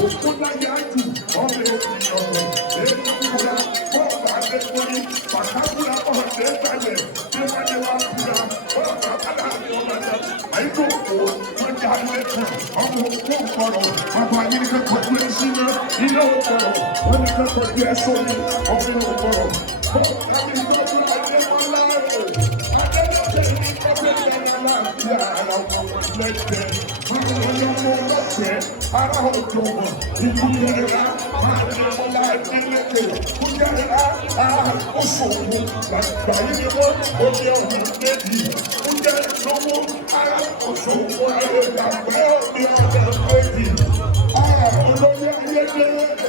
òkúta yájú ọ̀rẹ́ òkìyọ̀rọ̀ èkúra bọ́ọ̀bà lẹ́kọ̀ọ́rí pàtàkùrà ọ̀rẹ́ ìgbàlẹ̀ níwájúwá kúra bọ́ọ̀bà aláàbí ọ̀rẹ́ àìkú òkú wọn jà lẹ́kọ̀ọ́ ọmọ òkú ọ̀kọ̀rọ̀ bàbá yìí kẹ́kọ̀ọ́ tó ń ṣínà iná ọ̀kọ̀rọ̀ wọn ni kẹ́kọ̀ọ́ tó ẹ sọ́ni ọ̀fìn ọ̀kọ̀rọ̀ bọ́ọ̀bà yìí tọ́jú adémọ́lá ara ọjọ́ wọn ìkúnyẹ̀rẹ̀ àdìmọ́lá ìdílẹ̀kẹ̀ kúnyẹ̀rẹ̀ àkóṣòwò gbàgbà yìí wọ́n omi ọ̀hún méjì kúnyẹ̀rẹ̀ lọ́wọ́ ara àkóṣòwò ẹ̀ẹ́dàgbẹ́ omi ọ̀hún méjì. Olórí ayédè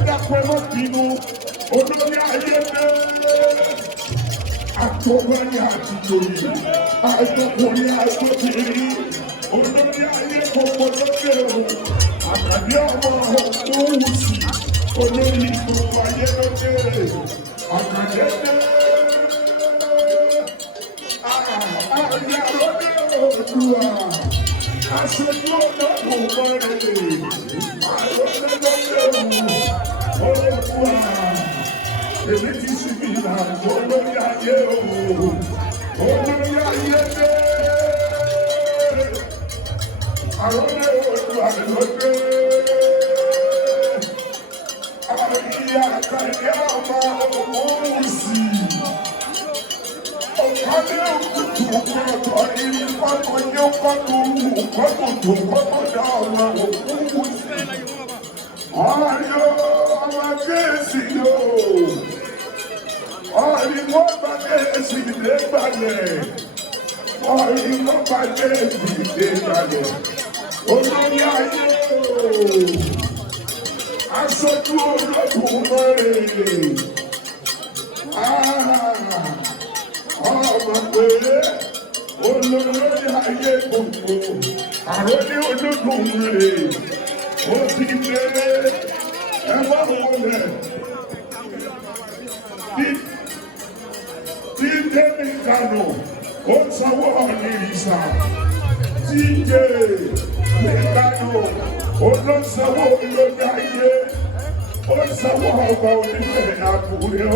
dápẹ́ mọ́ bínú olórí ayédè àtọwọ́ni àtìjòyè àjọkùnrin àjọkùnrin olórí ayé kọ̀ọ̀kan lókè o àkàdé ọmọ òwúsì olórí gbogbo ayé lókè àkàdé dé àyàrá ní Oòduà aṣojú ọlọ́run mọ́rẹ̀ àyọ̀lẹ́ lókè o Oòduà èmi ti sinmi ìlànà olórí ayé o olórí ayé dé. Àwọn ilé Oòduà lóde, àyè àkàndé ọmọ òwúsì, ọ̀kadé òkùtù kọ̀ọ̀tọ̀ ní kọ́kọ́ ní kọ́kọ́ wù kọ́kọ́ tó kọ́kọ́ dá ọmọ òwúsì. Ọ̀yọ́ ọmọ kéèsì yóò, ọ̀yìnbó bá kéèsì lé gbalẹ̀, ọ̀yìnbó bá kéèsì lé gbalẹ̀. Olórí ayé aṣojú Olódùmarè ọmọ pé olórí ayé gbogbo àròlé Olódùmarè ó ti dé ẹwà wọlé tí Dèmí Kánò ó sanwó ọ̀nì ìsà tíjé Ìkánò olóṣèwò lórí ayé ó sanwó ọba onífẹ̀ àkùrẹ́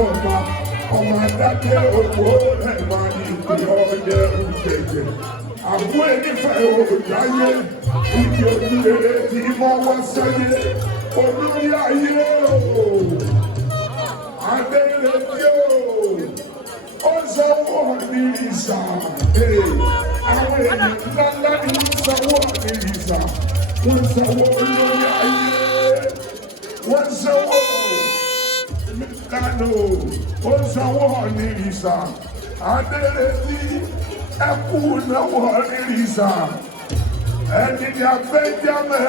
ọmọ adájẹ́ owó rẹ̀ máa ní ìpínlẹ̀ ọjẹ́ òjèjì àbú ẹnifẹ̀ òjáyé ìdí òjìlérè tí mọ́ wá sẹ́yẹ olórí ayé adẹ́rẹ́ tí ó sanwó ní ìsà àwọn èèyàn ńláńlá ní sanwó ní ìsà wọ́n sanwó olórí ayé wọ́n sanwó Kánò ó sanwó ní ìsà adẹ́rẹ́ tí ẹkú náwó ní ìsà ẹni ní abẹ́jámẹ́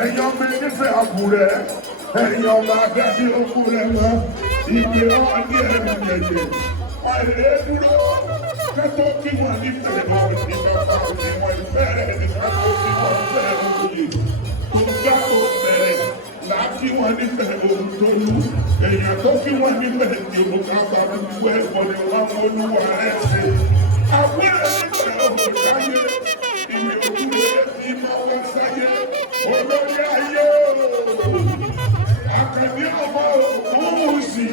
ẹ̀yàn mi nífẹ̀ẹ́ Àkúrẹ́ ẹ̀yàn ọmọ abẹ́bí Àkúrẹ́ mọ́ ìgbé wọn ní ẹ̀rù lẹ́yẹ àìrè dúró kẹ́tọ́ kí wọ́n nífẹ̀ẹ́ wọn ní bàbá òní wọn ìfẹ́rẹ̀ ní kẹ́tọ́ kí wọ́n fẹ́ òye tó gbá tó bẹ̀rẹ̀ láti wọn nífẹ̀ẹ́ ohun tó lù èèyàn tó kí wọ́n nífẹ̀ẹ́ tí mo ká bá gbogbo ẹ̀kọ́ ni wọ́n mọ olúwa ẹ̀ ṣe àwọn ẹ̀ṣẹ̀ òdáyé ìwé òkúrẹ́ ìmọ̀ wọn sáyé olórí ayé àkàndé ọmọ òwúsì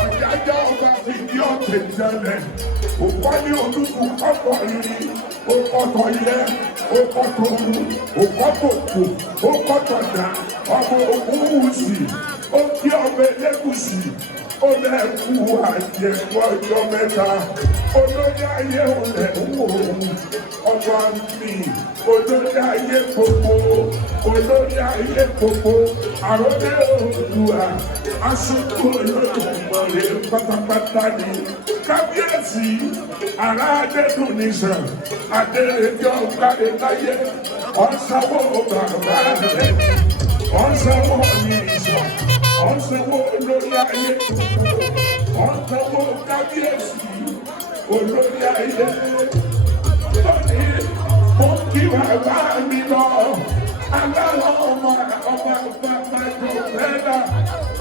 ọ̀jájá ọba fìdí ọ̀tẹ̀ jẹlẹ̀ òkọ́ni olùkù ọkọ̀ yìí òkọ̀tọ̀ yẹ òkọ̀tọ̀ wù òkọ̀tọ̀ kù òkọ̀tọ̀ dà ọmọ òwúsì ó kí ọmọ Ẹlẹ́gùṣì ó lẹ́kù àjẹkù ọjọ́ mẹ́ta olórí ayé olè wò ọmọ mi olórí ayé gbogbo olórí ayé gbogbo àròlé Oòduà aṣojú Olódùmarè pátápátá ni kábíyèsí ará adédùn nìṣàn adéjọ́ gbàdé láyé ọ̀sánwó bàbá rẹ̀ ọ̀sánwó nìṣàn ọ̀sánwó olórí ayé gbogbo ọ̀sánwó kábíyèsí olórí ayé lónìí mo kí bàbá mi lọ aláwọ̀ ọmọ bàbá jọ̀bẹ́dà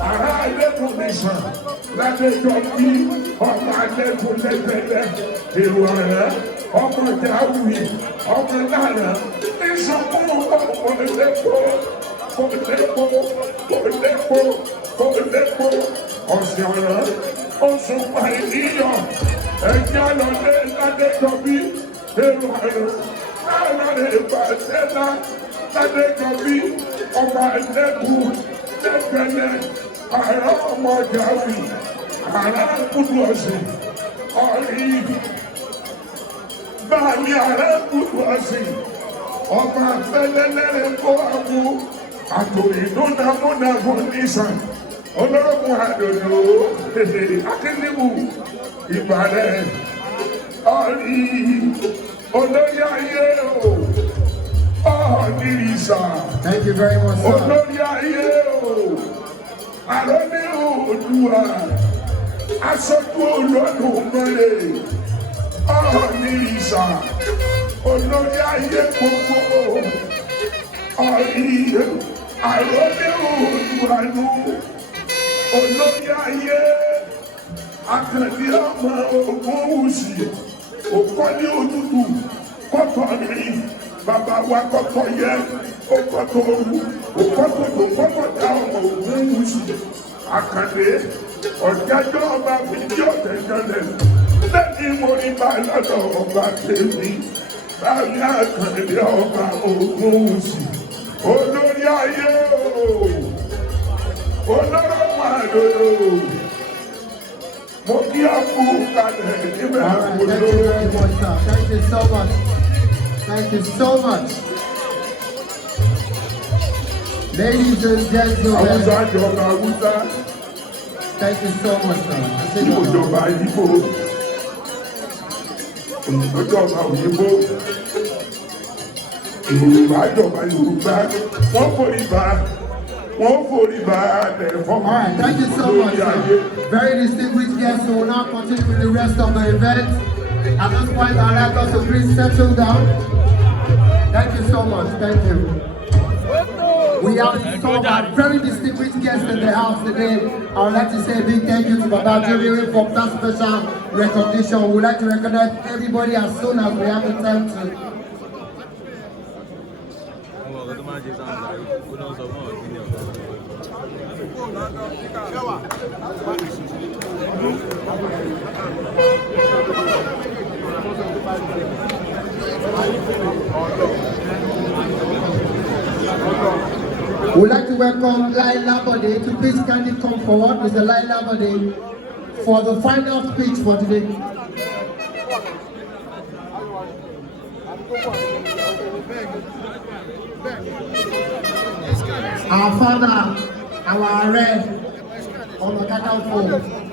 ará adédùn nìṣàn ládéjọ́ bí ọmọ adédùn lẹ́gbẹ̀lẹ́ èrò ọ̀rẹ́ ọmọ jáwé ọmọ lára ìṣàkóso ọmọ ẹlẹ́kọ̀ọ́ ọ̀sìn ọ̀rọ̀ oṣù pàìlíyọ̀ ẹ̀jẹ̀ lọ́lẹ̀ ládẹ́jọ́bí èrò àrùn láàárín ìbàṣẹ́lá ládẹ́jọ́bí ọba ẹlẹ́kùn lẹ́gbẹ̀lẹ́ àrà ọmọ jàwí àrà kúdù ọ̀sìn ọ̀rí báàmì àrà kúdù ọ̀sìn ọba fẹ́lẹ́lẹ́rẹ́ kó àwọ àtòrìdúnàmúnàmú nìsàn olórùn àdòdò akínníwù ìbàrẹ̀ ọ̀rí olórí ayé o ọ̀rí ìsà. Thank you very much, sir. Olórí ayé o àròní Oòduà aṣojú olódùn mọ́lẹ̀ ọ̀rí ìsà olórí ayé gbogbo ọ̀rí àròní Oòduà nù olórí ayé akàndí ọmọ ogun wùsì òkọ́lé òtútù kọ́tọ̀ rí bàbá wa kọ́tọ̀ yẹ òkọ́tọ̀ òru òkọ́tọ̀ tó kọ́tọ̀ dá ọmọ ogun wùsì àkàndé ọ̀jájọ́ ọba fìdí ọ̀tẹ̀ jọlẹ̀ lẹ́ni mo ní bá lọ́dọ̀ ọba tèmi báyìí àkàndé ọba ogun wùsì olórí ayé olóró màdòdò. All right, thank you very much, sir. Thank you so much. Thank you so much. Ladies and gentlemen, thank you so much, sir. All right, thank you so much, sir. Very distinguished guests who will now continue with the rest of the event. At this point, I'd like us to please settle down. Thank you so much. Thank you. We have some of our very distinguished guests in the house today. I would like to say a big thank you to Baba Jerry for that special recognition. We would like to recognize everybody as soon as we have the time to. We'd like to welcome Lai Labode to please kindly come forward, Mr. Lai Labode, for the final speech for today. Our father, our red, Oba Elegushi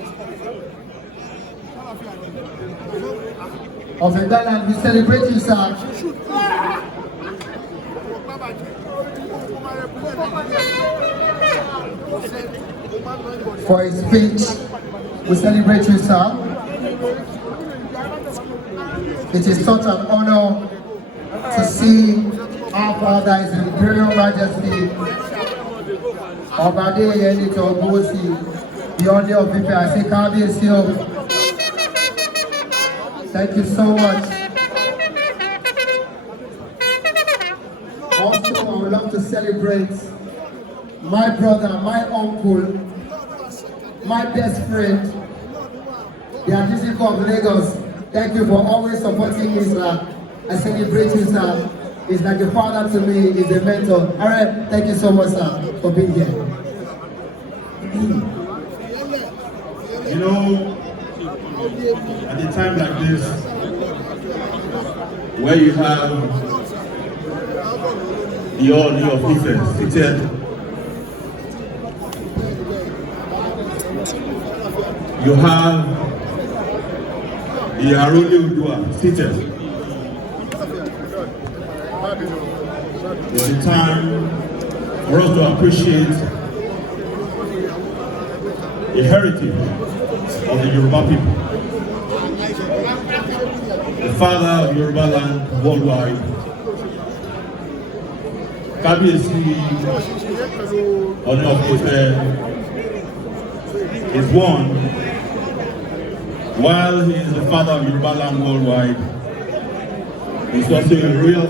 of Ghana, we celebrate you, sir. For his speech, we celebrate you, sir. It is such an honor to see our father, His Imperial Majesty, Oba Elegushi, the Ooni of Ife. I say, Kabiyesi. Thank you so much. Also, I would love to celebrate my brother, my uncle, my best friend, the Archbishop of Lagos. Thank you for always supporting me, sir. I celebrate you, sir. He's like a father to me, he's a mentor. All right, thank you so much, sir, for being here. You know, at a time like this, where you have the Ooni of Ife seated, you have the Arole Oòduà seated. It's a time for us to appreciate the heritage of the Yoruba people. The father of Yoruba land worldwide. Kabiyesi Ooni of Ife is one, while he is the father of Yoruba land worldwide, he's also a real